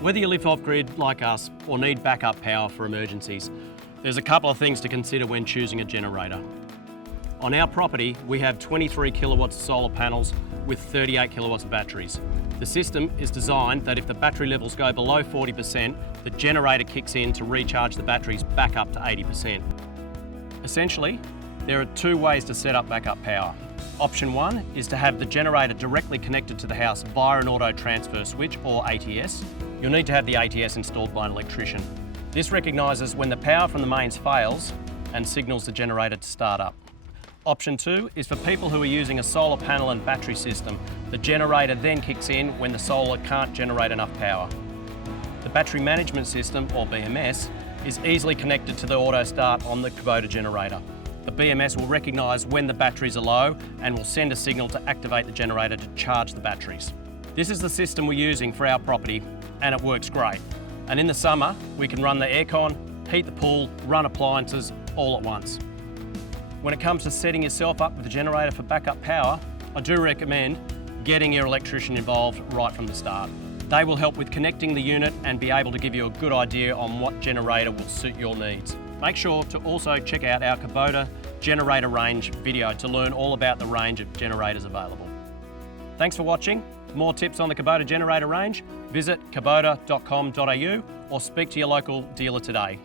Whether you live off-grid like us or need backup power for emergencies, there's a couple of things to consider when choosing a generator. On our property, we have 23 kilowatts of solar panels with 38 kilowatts of batteries. The system is designed that if the battery levels go below 40%, the generator kicks in to recharge the batteries back up to 80%. Essentially, there are two ways to set up backup power. Option one is to have the generator directly connected to the house via an auto transfer switch or ATS. You'll need to have the ATS installed by an electrician. This recognises when the power from the mains fails and signals the generator to start up. Option two is for people who are using a solar panel and battery system. The generator then kicks in when the solar can't generate enough power. The battery management system, or BMS, is easily connected to the auto start on the Kubota generator. The BMS will recognise when the batteries are low and will send a signal to activate the generator to charge the batteries. This is the system we're using for our property and it works great. And in the summer, we can run the aircon, heat the pool, run appliances all at once. When it comes to setting yourself up with a generator for backup power, I do recommend getting your electrician involved right from the start. They will help with connecting the unit and be able to give you a good idea on what generator will suit your needs. Make sure to also check out our Kubota Generator range video to learn all about the range of generators available. Thanks for watching. For more tips on the Kubota Generator range, visit kubota.com.au or speak to your local dealer today.